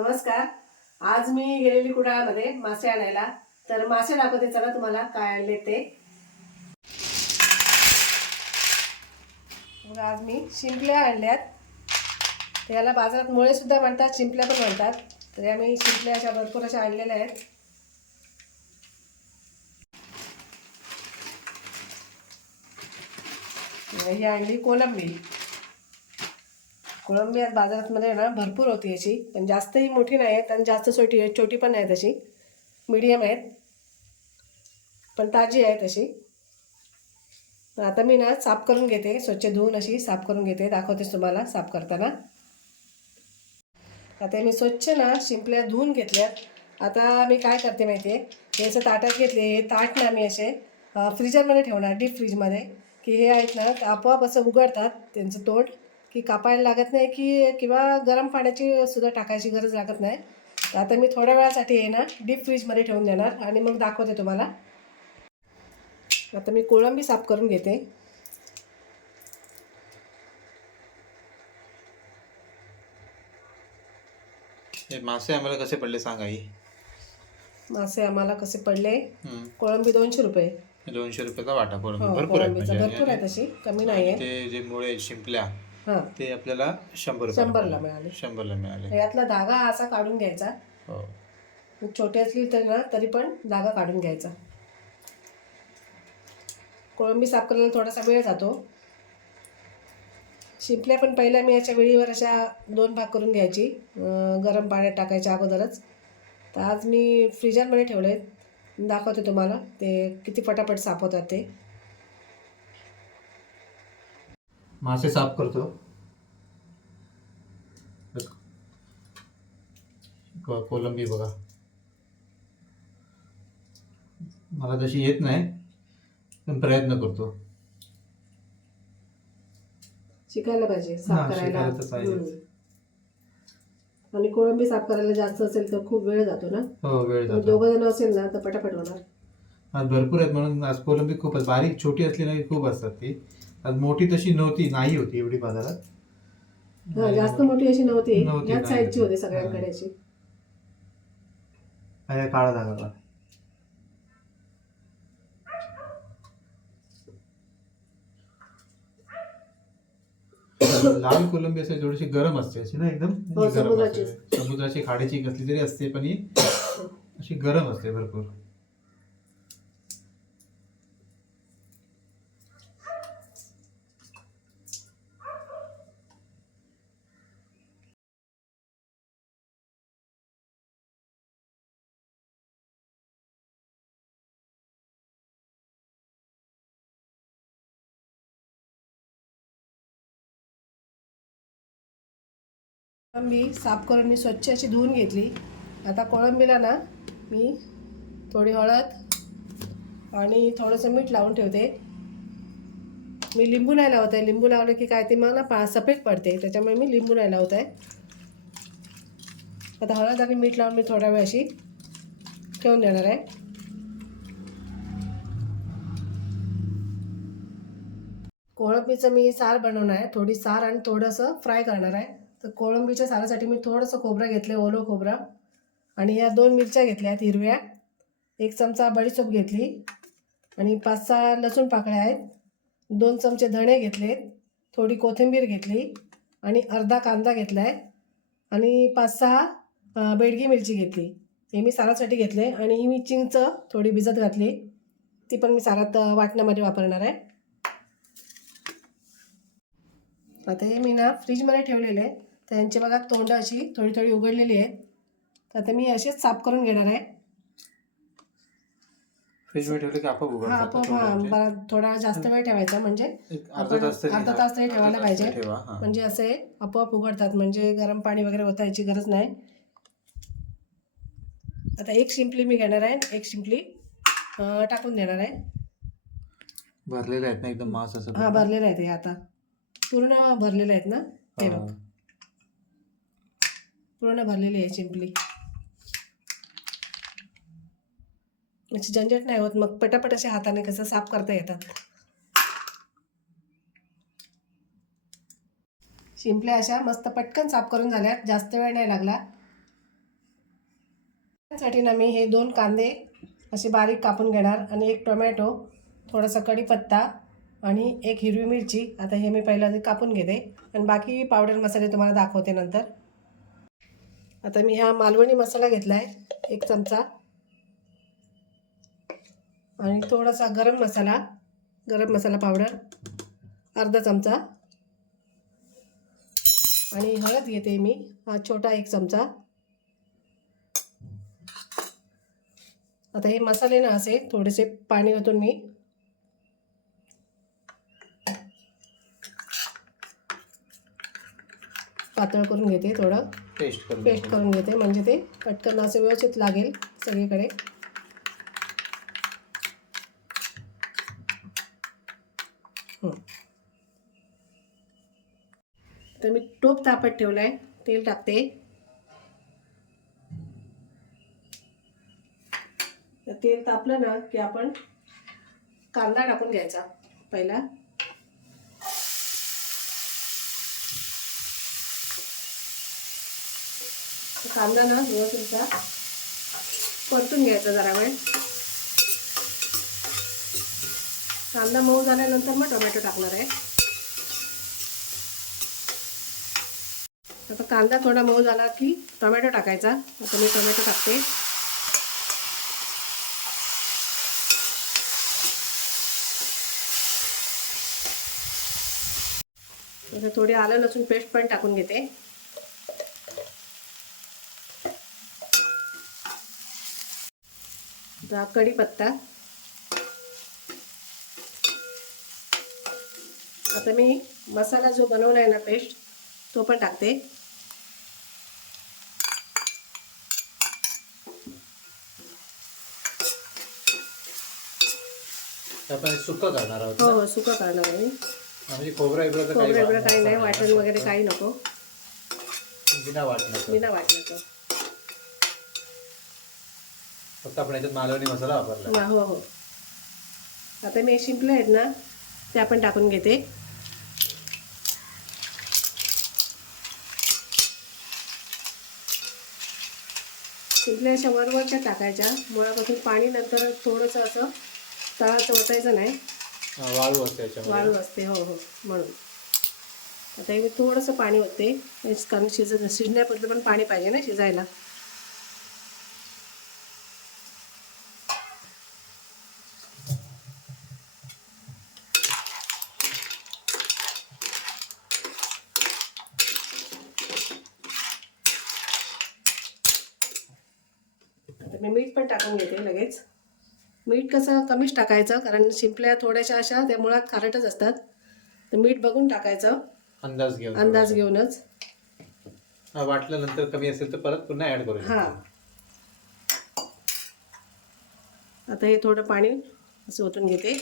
नमस्कार. आज मी गेलेली कुडाळमध्ये मासे आणायला. तर मासे दाखवते चला तुम्हाला काय आणले ते. मग आज मी शिंपल्या आणल्यात. त्याला बाजारात मुळे सुद्धा म्हणतात शिंपल्या पण म्हणतात. तर या मी शिंपल्या अशा भरपूर अशा आणलेल्या आहेत. ही आणली कोलंबी. कोळंबी आज बाजारात मध्ये ना भरपूर होती याची. पण जास्तही मोठी नाही आहेत आणि जास्त छोटी छोटी पण नाही तशी मीडियम आहेत. पण ताजी आहे तशी आता मी ना साफ करून घेते. स्वच्छ धुवून अशी साफ करून घेते. दाखवतेच तुम्हाला साफ करताना. आता मी स्वच्छ ना शिंपल्या धुवून घेतल्यात. आता मी काय करते माहिती आहे याचं ताटात घेतले. हे ताट ना मी असे फ्रीजरमध्ये ठेवणार डीप फ्रीजमध्ये. की हे आहेत ना आपोआप असं उघडतात त्यांचं तोंड. की कापायला लागत नाही की किंवा गरम पाण्याची सुद्धा टाकायची गरज लागत नाही. तर आता मी थोड्या वेळासाठी हे ना डीप फ्रीजमध्ये ठेवून देणार आणि मग दाखवते तुम्हाला. आता मी कोळंबी साफ करून घेते. मासे आम्हाला कसे पडले सांग आई? मासे आम्हाला कसे पडले? हम्म. कोळंबी दोनशे रुपये. दोनशे रुपयाचा वाटा कोळंबी. हो भरपूर आहे म्हणजे भरपूर आहे तशी. कमी नाही आहे. ते जे मुळे शिंपल्या हां. ते आपल्याला शंभर शंभरला मिळाले. शंभरला मिळाले. यातला धागा असा काढून घ्यायचा. हो. छोटी असली तरी ना तरी पण धागा काढून घ्यायचा. कोळंबी साफ करायला थोडासा वेळ जातो. शिंपल्या पण पहिल्या मी याच्या वेळीवर अशा दोन भाग करून घ्यायची. अं, गरम पाण्यात टाकायच्या अगोदरच. तर आज मी फ्रीजरमध्ये ठेवले दाखवते तुम्हाला. ते किती पटापट साफ होतात ते. मासे साफ करतो. कोलंबी बघा. मला तशी येत नाही पण प्रयत्न करतो. शिकायला पाहिजे साफ करायला. आणि कोळंबी साफ करायला जास्त असेल तर खूप वेळ जातो ना? हो वेळ जातो. दोघं जण असेल ना तर पटापट होणार. आज भरपूर आहेत म्हणून आज कोलंबी खूप आहेत. बारीक छोटी असली ना खूप असतात ती. आज मोठी तशी नव्हती नाही होती एवढी बाजारात. हा जास्त मोठी अशी नव्हती. नव्हती, याच नाही. साईजची होती सगळ्यांकडे अशी. या काळा धागा लाल कोलंबी असे थोडीशी गरम असते अशी ना एकदम? हो, गरम समुद्राची. समुद्राची खाडीची कसली तरी असते पण ही अशी गरम असते भरपूर. कोळंबी साफ करून मी स्वच्छ अशी धुवून घेतली. आता कोळंबीला ना मी थोडी हळद आणि थोडंसं मीठ लावून ठेवते. मी लिंबू नाही लावत आहे. लिंबू लावलं की काय ते मग ना पा सफेद पडते. त्याच्यामुळे मी लिंबू नाही लावत आहे. आता हळद आणि मीठ लावून मी थोडा वेळ अशी ठेवून देणार आहे. कोळंबीचं मी सार बनवणार आहे. थोडी सार आणि थोडंसं फ्राय करणार आहे. तर कोळंबीच्या सारासाठी मी थोडंसं खोबरं घेतलं ओलं खोबरं. आणि या दोन मिरच्या घेतल्या आहेत हिरव्या. एक चमचा बडीसोप घेतली. आणि पाच सहा लसूण पाकळ्या आहेत. दोन चमचे धणे घेतले थोडी कोथिंबीर घेतली. आणि अर्धा कांदा घेतला आहे आणि पाच सहा बेडगी मिरची घेतली. हे मी सारासाठी घेतले आणि ही मी चिंच थोडी भिजत घातली. ती पण मी सारात वाटण्यामध्ये वापरणार आहे. आता हे मी ना फ्रीजमध्ये ठेवलेले आहे. तर यांची बघा तोंड अशी थोडी थोडी उघडलेली आहेत. तर आता मी असेच साफ करून घेणार आहे. ठेवले की आपोआप हा आपण हा म्हणजे. बरा थोडा जास्त वेळ ठेवायचा म्हणजे एक अर्धा आपण तास तरी अर्धा तास तरी अर्धा ठेवायला पाहिजे. ठेवा हा. म्हणजे असे आपोआप उघडतात म्हणजे गरम पाणी वगैरे ओतायची गरज नाही. आता एक शिंपली मी घेणार आहे एक शिंपली अं, टाकून देणार आहे. भरलेले आहेत ना एकदम मांस असं हा भरलेलं आहे ते आता. पूर्ण भरलेले आहेत ना? हे हा. पूर्ण भरलेली आहे चिंपली. म्हणजे झंझट नाही होत. मग पटापट असे हाताने कसं साफ करता येतात. शिंपल्या अशा मस्त पटकन साफ करून झाल्यात. जास्त वेळ नाही लागला. त्यासाठी ना मी हे दोन कांदे असे बारीक कापून घेणार आणि एक टोमॅटो थोडासा कढीपत्ता आणि एक हिरवी मिरची. आता हे मी पहिला कापून घेते. आणि बाकी पावडर मसाले तुम्हाला दाखवते नंतर. आता मी हा मालवणी मसाला घेतला आहे एक चमचा. आणि थोडासा गरम मसाला गरम मसाला पावडर अर्धा चमचा. आणि हळद घेते मी हा छोटा एक चमचा. आता हे मसाले ना असे थोडेसे पाणी ओतून मी. पातळ करून घेते थोडं. पेस्ट करून पेस्ट करून घेते म्हणजे ते पटकन असं व्यवस्थित लागेल सगळीकडे. तर मी टोप तापत ठेवलाय तेल टाकते. तेल तापलं ना की आपण कांदा टाकून घ्यायचा पहिला. कांदा ना व्यवस्थितचा परतून घ्यायचा जरा वेळ. कांदा मऊ झाल्यानंतर मग टोमॅटो टाकणार आहे. आता कांदा थोडा मऊ झाला की टोमॅटो टाकायचा. आता मी टोमॅटो टाकते. आता थोडी आलं लसूण पेस्ट पण टाकून घेते. कढीपत्ता. आता मी मसाला जो बनवला आहे ना पेस्ट तो पण टाकते. आपण सुक्क करणार आहोत हो? हो सुकं करणार आहे म्हणजे खोबरं बिबरं खोबरं काही एवढं काही नाही वाटण वगैरे काही नको. बिना वाटणार बिना वाटण्याचं फक्त आपण याच्यात मालवणी मसाला वापरला. हो हो. आता मी शिंपले आहेत ना ते आपण टाकून घेते. शिंपल्या अशा वरवरच्या टाकायच्या. मुळापासून पाणी नंतर थोडंसं असं तळाचं ओतायचं नाही. वाळू असते वाळू असते हो हो म्हणून. आता हे मी थोडंसं पाणी होते कारण शिजत शिजण्यापुरतं पण पाणी पाहिजे ना शिजायला. आता मी मीठ पण टाकून घेते लगेच. मीठ कसं कमीच टाकायचं कारण शिंपल्या थोड्याशा अशा त्या मुळात खारटच असतात. तर मीठ बघून टाकायचं. अंदाज घेऊन अंदाज घेऊनच. हा, वाटल्यानंतर कमी असेल तर परत पुन्हा ऍड करू. हां. आता हे थोडं पाणी असं ओतून घेते.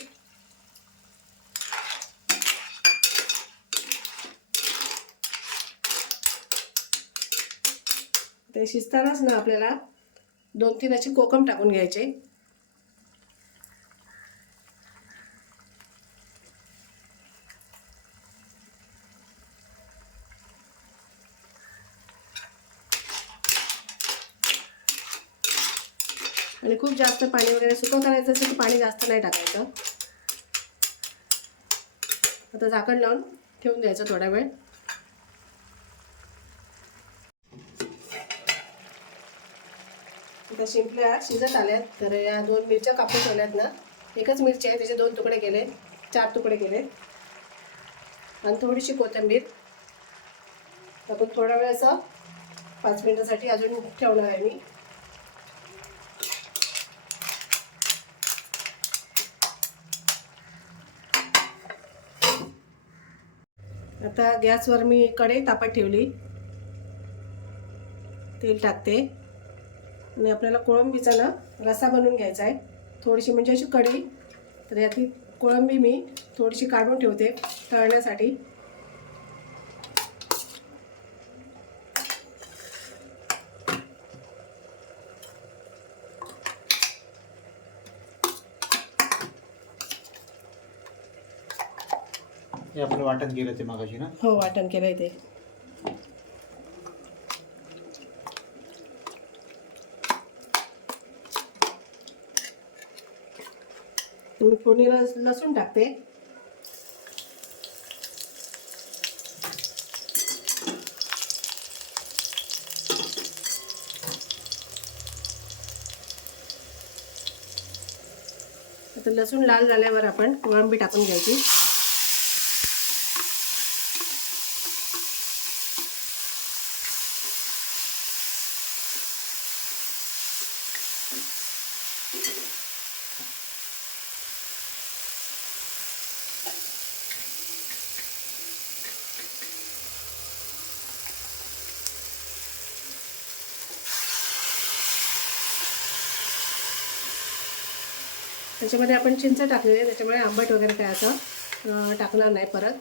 ते शिजतानाच ना आपल्याला दोन तीन असे कोकम टाकून घ्यायचे. आणि खूप जास्त पाणी वगैरे सुकं करायचं असेल तर पाणी जास्त नाही टाकायचं. आता झाकण लावून ठेवून द्यायचं थोडा वेळ. आता शिंपल्या शिजत आल्यात. तर या दोन मिरच्या कापून ठेवल्यात ना. एकच मिरची आहे त्याचे दोन तुकडे केले. चार तुकडे केले. आणि थोडीशी कोथिंबीर. आपण थोडा वेळ असं पाच मिनिटासाठी अजून ठेवणार आहे मी. आता गॅसवर मी कढई तापत ठेवली. तेल टाकते. आणि आपल्याला कोळंबीचा ना रसा बनवून घ्यायचा आहे. थोडीशी म्हणजे अशी कढई तर यातली कोळंबी मी थोडीशी काढून ठेवते तळण्यासाठी. हे आपण वाटण केलं ते मागाशी ना? हो वाटण केलं आहे ते. मी फोडणीला लसूण टाकते. आता लसूण लाल झाल्यावर आपण कोळंबी टाकून घ्यायची. त्याच्यामध्ये आपण चिंच टाकलेली आहे त्याच्यामुळे आंबट वगैरे काय असं टाकणार नाही परत.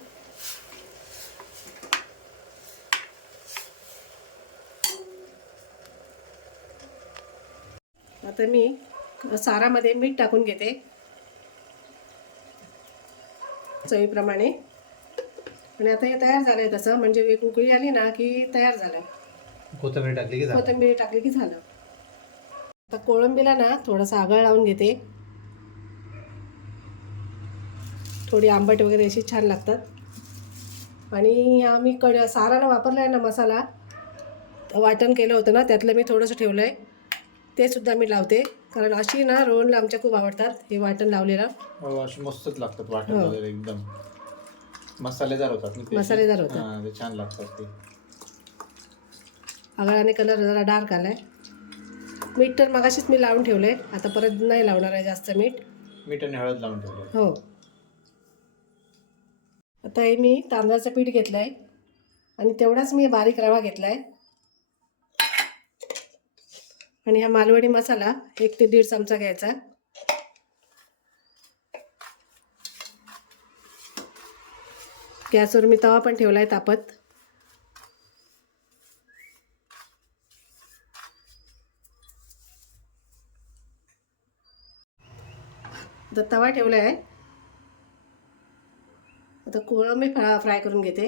आता मी सारामध्ये मीठ टाकून घेते. चवीप्रमाणे. आणि आता हे तयार झालंय तसं म्हणजे एक उकळी आली ना की तयार झालं कोथिंबीर टाकली की झालं? कोथिंबीर टाकली की झालं. आता कोळंबीला ना थोडासा आगळ लावून घेते. थोडी आंबट वगैरे अशी छान लागतात. आणि आम्ही कड साराला वापरला आहे ना मसाला वाटण केलं होतं ना त्यातलं मी थोडंसं ठेवलं आहे ते सुद्धा मी लावते. कारण अशी ना रोहनला आमच्या खूप आवडतात हे वाटण लावलेलं. हो अशी मस्तच लागतात वाटण हो. वगैरे एकदम. मसालेदार होतात. मसालेदार होतात. हा, छान लागतात ते. आगळाने कलर जरा डार्क आला आहे मीठ तर मगाशीच मी लावून ठेवलं आहे आता परत नाही लावणार आहे जास्त मीठ. मीठ आणि हळद लावून ठेवले हो. आता हे मी तांदळाचं पीठ घेतलं आहे आणि तेवढाच मी बारीक रवा घेतला आहे आणि हा मालवणी मसाला एक ते दीड चमचा घ्यायचा. गॅसवर मी तवा पण ठेवला आहे तापत. तर तवा ठेवला आहे आता कोळंबी फ्रा फ्राय करून घेते.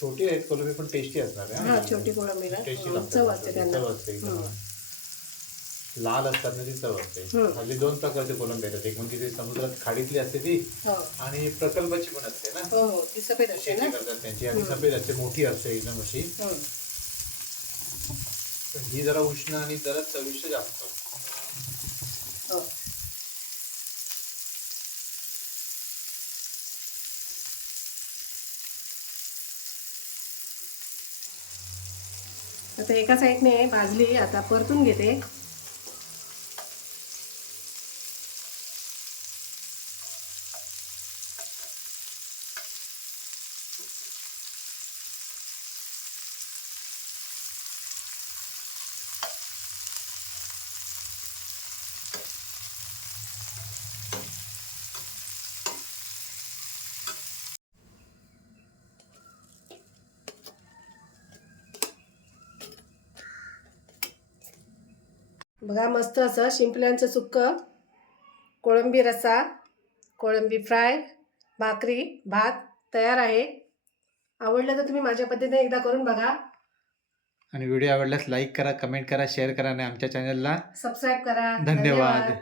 छोटी आहेत कोलंबी पण टेस्टी असणार आहे, हा हा? छोटी कोळंबीला टेस्टी हो, चव असते त्यांना चव असते एकदम. हं. लाल असतात ना ती चव असते हं. हल्ली दोन प्रकारचे कोलंबी येतात एक म्हणजे ती समुद्रात खाडीतली असते ती हो आणि प्रकल्पाची पण असते ना हो हो ती सफेद असते शेती ना करतात त्यांची आणि हं. सफेद असते मोठी असते एकदम अशी हं. पण ही जरा उष्ण आणि जरा चविष्ट जास्त हो आता एका साईडने भाजली आता परतून घेते बघा मस्त असं शिंपल्यांचं सुक्क कोळंबी रस्सा कोळंबी फ्राय भाकरी भात तयार आहे. आवडलं तर तुम्ही माझ्या पद्धतीने एकदा करून बघा. आणि व्हिडिओ आवडल्यास लाईक करा कमेंट करा शेअर करा आणि आमच्या चॅनलला सबस्क्राईब करा. धन्यवाद.